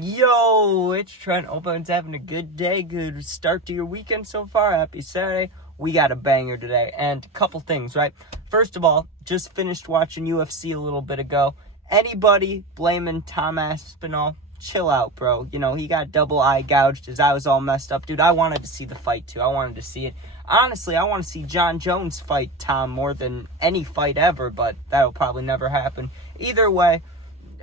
Yo, it's Trent. Hope everyone's having a good day. Good start to your weekend so far. Happy Saturday. We got a banger today. And a couple things, right? First of all, just finished watching UFC a little bit ago. Anybody blaming Tom Aspinall? Chill out, bro. You know, he got double eye gouged. His eye was all messed up. Dude, I wanted to see the fight, too. I wanted to see it. Honestly, I want to see John Jones fight Tom more than any fight ever, but that'll probably never happen. Either way,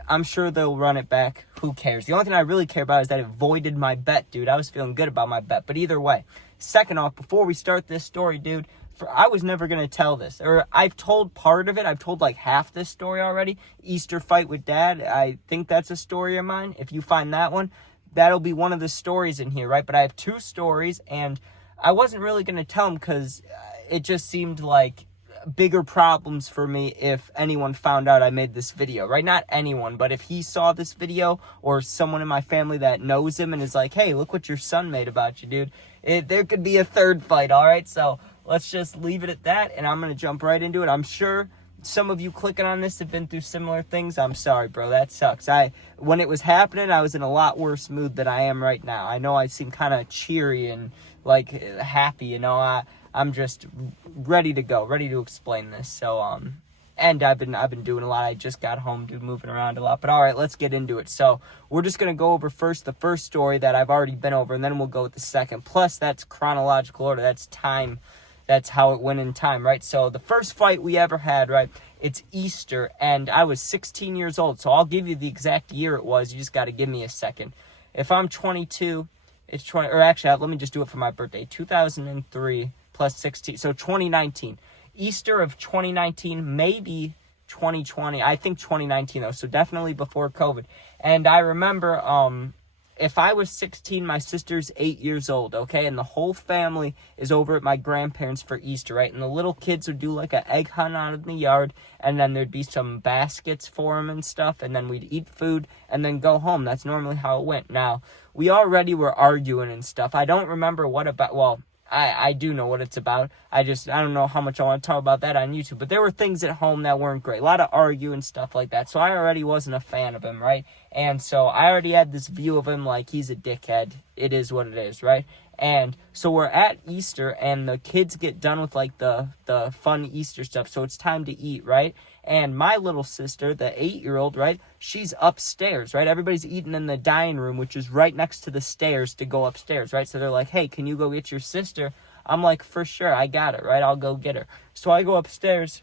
I'm sure they'll run it back. Who cares? The only thing I really care about is that it voided my bet, dude. I was feeling good about my bet. But either way, second off, before we start this story, dude, I was never going to tell this. Or I've told part of it. I've told like half this story already. Easter fight with Dad. I think that's a story of mine. If you find that one, that'll be one of the stories in here, right? But I have two stories, and I wasn't really going to tell them because it just seemed like bigger problems for me if anyone found out I made this video, right? Not anyone, but if he saw this video or someone in my family that knows him and is like, hey, look what your son made about you, dude. There could be a third fight, all right? So let's just leave it at that, and I'm going to jump right into it. I'm sure some of you clicking on this have been through similar things. I'm sorry, bro. That sucks. When it was happening, I was in a lot worse mood than I am right now. I know I seem kind of cheery and like happy, you know. I'm just ready to go, ready to explain this. So, and I've been doing a lot. I just got home, dude, moving around a lot. But all right, let's get into it. So we're just gonna go over the first story that I've already been over, and then we'll go with the second. Plus, that's chronological order. That's time. That's how it went in time, right? So the first fight we ever had, right? It's Easter, and I was 16 years old. So I'll give you the exact year it was. You just got to give me a second. If I'm 22, it's 20. Or actually, let me just do it for my birthday. 2003. Plus 16, so 2019. Easter of 2019, maybe 2020. I think 2019 though, so definitely before COVID. And I remember, if I was 16, my sister's 8 years old, okay? And the whole family is over at my grandparents' for Easter, right? And the little kids would do like an egg hunt out in the yard, and then there'd be some baskets for them and stuff, and then we'd eat food and then go home. That's normally how it went. Now, we already were arguing and stuff. I don't remember what about, well, I do know what it's about. I don't know how much I want to talk about that on YouTube. But there were things at home that weren't great. A lot of arguing and stuff like that. So I already wasn't a fan of him, right? And so I already had this view of him like he's a dickhead. It is what it is, right? And so we're at Easter, and the kids get done with like the fun Easter stuff. So it's time to eat, right? And my little sister, the 8-year-old, right, she's upstairs, right? Everybody's eating in the dining room, which is right next to the stairs to go upstairs, right? So they're like, hey, can you go get your sister? I'm like, for sure, I got it, right? I'll go get her. So I go upstairs,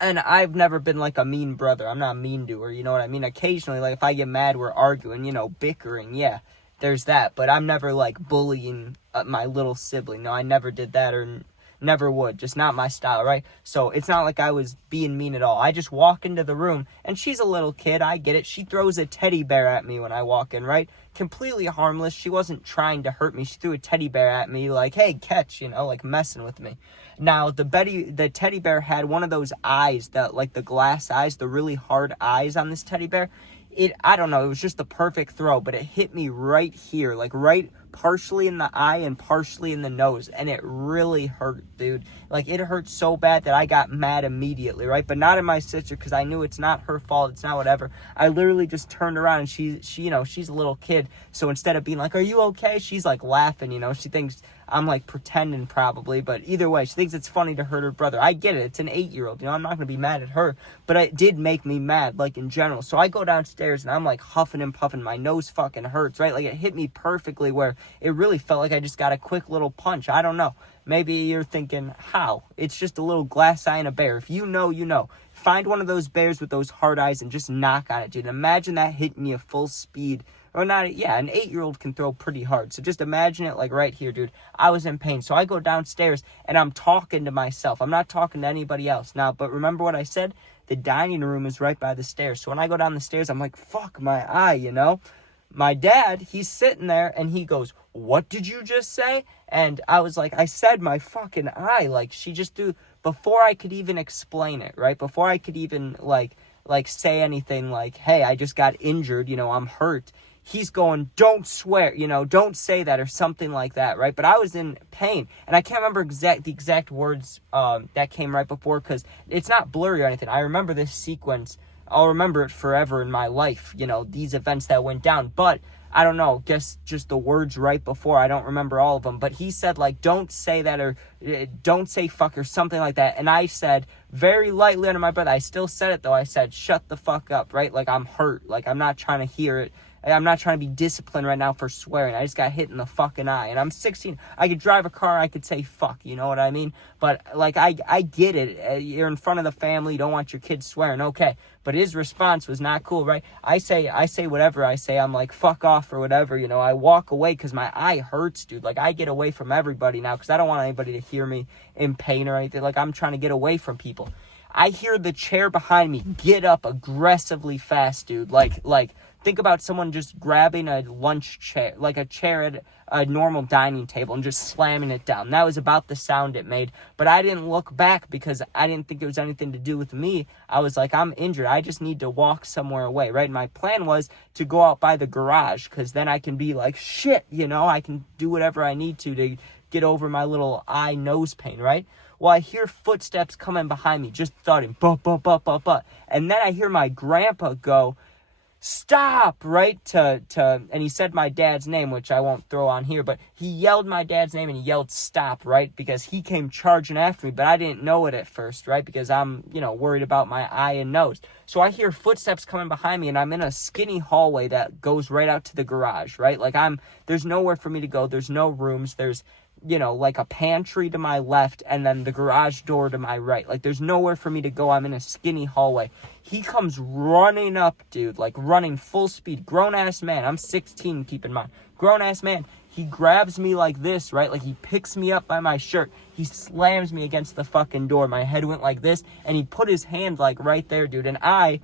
and I've never been like a mean brother. I'm not a mean doer, you know what I mean? Occasionally, like if I get mad, we're arguing, you know, bickering, yeah, there's that. But I'm never like bullying my little sibling. No, I never did that or never would. Just not my style, right? So it's not like I was being mean at all. I just walk into the room, and she's a little kid. I get it. She throws a teddy bear at me when I walk in, right? Completely harmless. She wasn't trying to hurt me. She threw a teddy bear at me like, hey, catch, you know, like messing with me. Now, the teddy bear had one of those eyes, that like the glass eyes, the really hard eyes on this teddy bear. I don't know, it was just the perfect throw, but it hit me right here, like right partially in the eye and partially in the nose, and it really hurt, dude. Like, it hurt so bad that I got mad immediately, right? But not at my sister, because I knew it's not her fault, it's not whatever. I literally just turned around, and she, you know, she's a little kid, so instead of being like, are you okay? She's like laughing, you know, she thinks I'm like pretending probably, but either way, she thinks it's funny to hurt her brother. I get it. It's an 8-year-old. You know, I'm not going to be mad at her, but it did make me mad, like in general. So I go downstairs and I'm like huffing and puffing. My nose fucking hurts, right? Like it hit me perfectly where it really felt like I just got a quick little punch. I don't know. Maybe you're thinking, how? It's just a little glass eye and a bear. If you know, you know. Find one of those bears with those hard eyes and just knock on it, dude. Imagine that hitting you full speed. Or not, yeah, an 8-year-old can throw pretty hard. So just imagine it like right here, dude. I was in pain. So I go downstairs and I'm talking to myself. I'm not talking to anybody else. Now, but remember what I said? The dining room is right by the stairs. So when I go down the stairs, I'm like, fuck my eye, you know? My dad, he's sitting there and he goes, what did you just say? And I was like, I said my fucking eye. Like, she just threw, before I could even explain it, right? Before I could even like say anything like, hey, I just got injured, you know, I'm hurt. He's going, don't swear, you know, don't say that or something like that, right? But I was in pain, and I can't remember the exact words that came right before because it's not blurry or anything. I remember this sequence I'll remember it forever in my life, you know, these events that went down. But I don't know, guess just the words right before, I don't remember all of them, but he said, like, don't say that, or don't say fuck, or something like that. And I said, very lightly under my breath, I still said it though, I said, shut the fuck up, right? Like, I'm hurt, like, I'm not trying to hear it. I'm not trying to be disciplined right now for swearing. I just got hit in the fucking eye. And I'm 16. I could drive a car. I could say fuck. You know what I mean? But, like, I get it. You're in front of the family. You don't want your kids swearing. Okay. But his response was not cool, right? I say whatever I say. I'm like, fuck off or whatever. You know, I walk away because my eye hurts, dude. Like, I get away from everybody now because I don't want anybody to hear me in pain or anything. Like, I'm trying to get away from people. I hear the chair behind me get up aggressively fast, dude. Like, think about someone just grabbing a lunch chair, like a chair at a normal dining table, and just slamming it down. That was about the sound it made. But I didn't look back because I didn't think it was anything to do with me. I was like, I'm injured. I just need to walk somewhere away, right? My plan was to go out by the garage because then I can be like, shit, you know, I can do whatever I need to get over my little eye nose pain, right? Well, I hear footsteps coming behind me, just thudding, but. And then I hear my grandpa go, stop, right? And he said my dad's name, which I won't throw on here, but he yelled my dad's name and he yelled stop, right? Because he came charging after me, but I didn't know it at first, right? Because I'm, you know, worried about my eye and nose. So I hear footsteps coming behind me and I'm in a skinny hallway that goes right out to the garage, right? Like there's nowhere for me to go. There's no rooms. There's, you know, like a pantry to my left and then the garage door to my right. Like, there's nowhere for me to go. I'm in a skinny hallway. He comes running up, dude, like running full speed. Grown-ass man. I'm 16, keep in mind. Grown-ass man. He grabs me like this, right? Like, he picks me up by my shirt. He slams me against the fucking door. My head went like this, and he put his hand, like, right there, dude. And I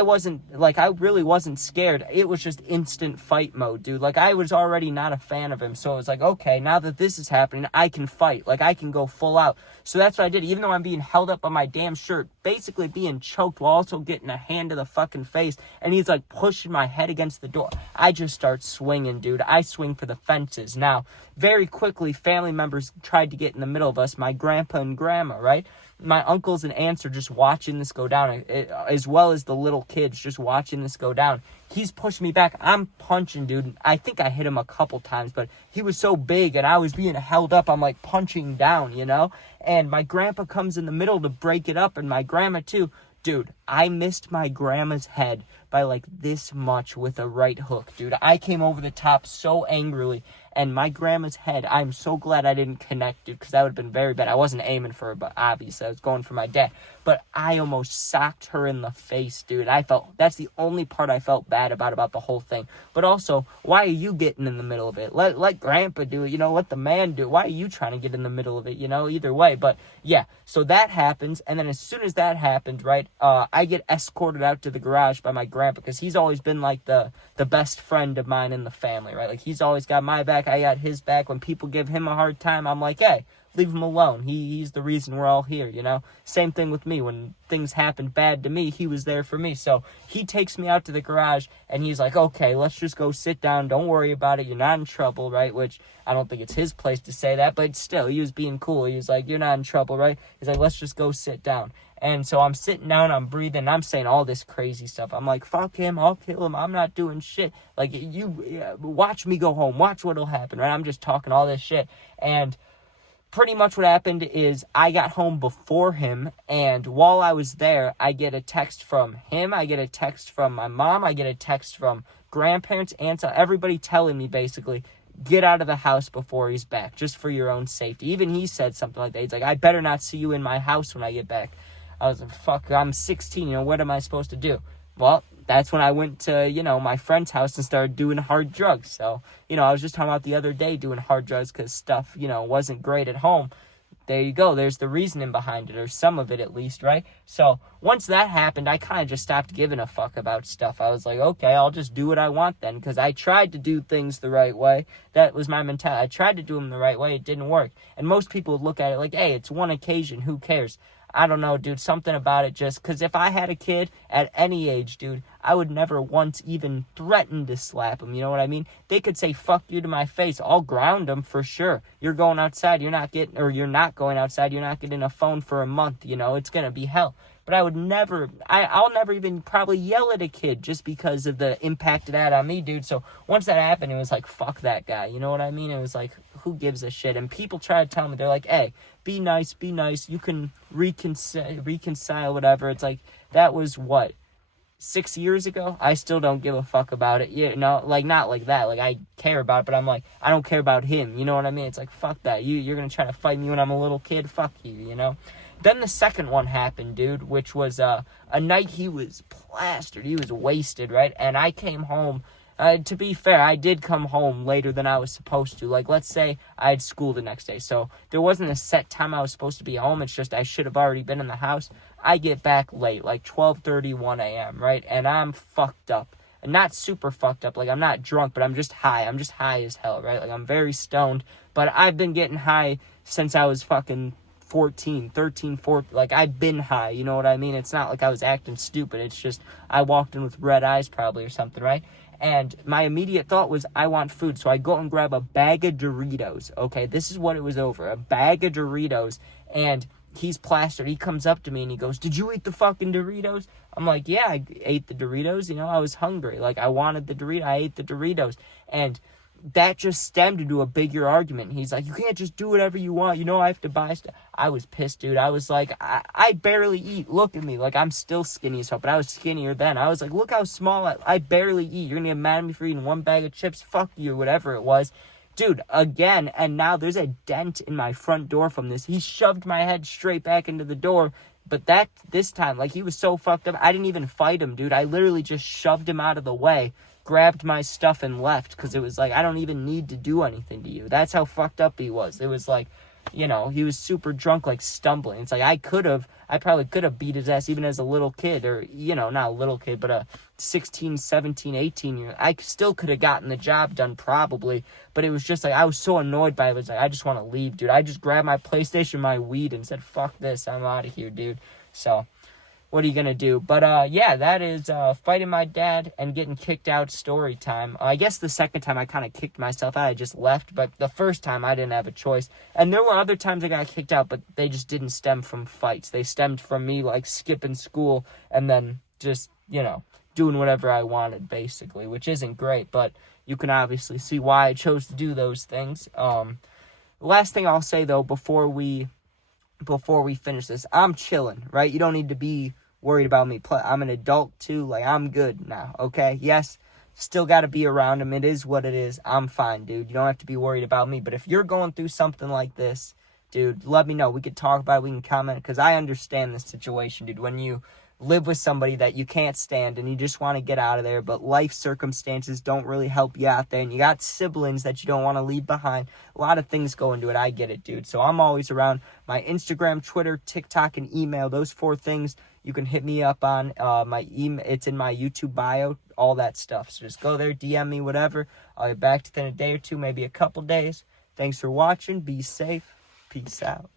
wasn't, like, I really wasn't scared. It was just instant fight mode, dude. Like, I was already not a fan of him. So it was like, okay, now that this is happening, I can fight. Like, I can go full out. So that's what I did. Even though I'm being held up by my damn shirt, basically being choked while also getting a hand to the fucking face. And he's, like, pushing my head against the door. I just start swinging, dude. I swing for the fences. Now, very quickly, family members tried to get in the middle of us. My grandpa and grandma, right? My uncles and aunts are just watching this go down, as well as the little kids just watching this go down. He's pushed me back. I'm punching, dude. I think I hit him a couple times, but he was so big and I was being held up. I'm like punching down, you know? And my grandpa comes in the middle to break it up, and my grandma too. Dude, I missed my grandma's head by like this much with a right hook, dude. I came over the top so angrily, and my grandma's head, I'm so glad I didn't connect, dude, because that would have been very bad. I wasn't aiming for her, but obviously I was going for my dad. But I almost socked her in the face, dude. That's the only part I felt bad about the whole thing. But also, why are you getting in the middle of it? Let grandpa do it, you know, let the man do it. Why are you trying to get in the middle of it, you know, either way? But yeah, so that happens, and then as soon as that happened, right, I get escorted out to the garage by my grandpa, because he's always been like the best friend of mine in the family, right? Like, he's always got my back, I got his back. When people give him a hard time, I'm like, hey, leave him alone. He's the reason we're all here, you know? Same thing with me. When things happened bad to me, he was there for me. So he takes me out to the garage, and he's like, okay, let's just go sit down. Don't worry about it. You're not in trouble, right? Which I don't think it's his place to say that, but still, he was being cool. He was like, you're not in trouble, right? He's like, let's just go sit down. And so I'm sitting down, I'm breathing, I'm saying all this crazy stuff. I'm like, fuck him, I'll kill him, I'm not doing shit. Like, you watch me go home, watch what'll happen, right? I'm just talking all this shit. And pretty much what happened is I got home before him, and while I was there, I get a text from him, I get a text from my mom, I get a text from grandparents, aunts, everybody telling me basically, get out of the house before he's back, just for your own safety. Even he said something like that. He's like, I better not see you in my house when I get back. I was like, fuck, I'm 16, you know, what am I supposed to do? Well, that's when I went to, you know, my friend's house and started doing hard drugs. So, you know, I was just talking about the other day doing hard drugs because stuff, you know, wasn't great at home. There you go. There's the reasoning behind it, or some of it at least, right? So once that happened, I kind of just stopped giving a fuck about stuff. I was like, okay, I'll just do what I want then, because I tried to do things the right way. That was my mentality. I tried to do them the right way. It didn't work. And most people would look at it like, hey, it's one occasion. Who cares? I don't know, dude, something about it just, because if I had a kid at any age, dude, I would never once even threaten to slap him, you know what I mean? They could say, fuck you to my face, I'll ground them for sure. You're going outside, you're not going outside, you're not getting a phone for a month, you know, it's gonna be hell. but I would never, I'll never even probably yell at a kid just because of the impact it had on me, dude. So once that happened, it was like, fuck that guy. You know what I mean? It was like, who gives a shit? And people try to tell me, they're like, hey, be nice. You can reconcile, whatever. It's like, that was what? 6 years ago. I still don't give a fuck about it. You know, like, not like that. Like, I care about it, but I'm like, I don't care about him. You know what I mean? It's like, fuck that. You're gonna try to fight me when I'm a little kid? Fuck you, you know? Then the second one happened, dude, which was a night he was plastered. He was wasted, right? And I came home. To be fair, I did come home later than I was supposed to. Like, let's say I had school the next day. So there wasn't a set time I was supposed to be home. It's just I should have already been in the house. I get back late, like 12:30, 1 a.m., right? And I'm fucked up. And not super fucked up. Like, I'm not drunk, but I'm just high. I'm just high as hell, right? Like, I'm very stoned. But I've been getting high since I was fucking 14. Like, I've been high, you know what I mean? It's not like I was acting stupid. It's just I walked in with red eyes probably or something, right? And my immediate thought was, I want food. So I go and grab a bag of Doritos. Okay, this is what it was over. A bag of Doritos. And he's plastered. He comes up to me and he goes, did you eat the fucking Doritos? I'm like, yeah, I ate the Doritos. You know, I was hungry. Like, I wanted the Doritos. I ate the Doritos. And that just stemmed into a bigger argument. He's like, you can't just do whatever you want. You know, I have to buy stuff. I was pissed, dude. I was like, I barely eat. Look at me. Like, I'm still skinny as hell, but I was skinnier then. I was like, look how small I barely eat. You're going to get mad at me for eating one bag of chips? Fuck you, whatever it was. Dude, again, and now there's a dent in my front door from this. He shoved my head straight back into the door. But this time, like, he was so fucked up. I didn't even fight him, dude. I literally just shoved him out of the way, grabbed my stuff, and left. Because it was like, I don't even need to do anything to you. That's how fucked up he was. It was like, you know, he was super drunk, like, stumbling. It's like, I probably could have beat his ass even as a little kid. Or, you know, not a little kid, but a 16, 17, 18 year. I still could have gotten the job done probably. But it was just like, I was so annoyed by it. It was like, I just want to leave, dude. I just grabbed my PlayStation, my weed, and said, fuck this. I'm out of here, dude. So, what are you going to do? But, yeah, that is fighting my dad and getting kicked out story time. I guess the second time I kind of kicked myself out. I just left. But the first time I didn't have a choice. And there were other times I got kicked out, but they just didn't stem from fights. They stemmed from me, like, skipping school and then just, you know, doing whatever I wanted, basically, which isn't great. But you can obviously see why I chose to do those things. Last thing I'll say, though, before we finish this, I'm chilling, right? You don't need to be worried about me. I'm an adult too. Like, I'm good now, okay? Yes, still got to be around him. It is what it is. I'm fine, dude. You don't have to be worried about me. But if you're going through something like this, dude, let me know. We could talk about it. We can comment, because I understand the situation, dude. When you live with somebody that you can't stand and you just want to get out of there, but life circumstances don't really help you out there, and you got siblings that you don't want to leave behind. A lot of things go into it. I get it, dude. So I'm always around. My Instagram, Twitter, TikTok, and email, those 4 things you can hit me up on. My email, it's in my YouTube bio, all that stuff. So just go there, DM me, whatever. I'll get back to you in a day or two, maybe a couple days. Thanks for watching. Be safe. Peace out.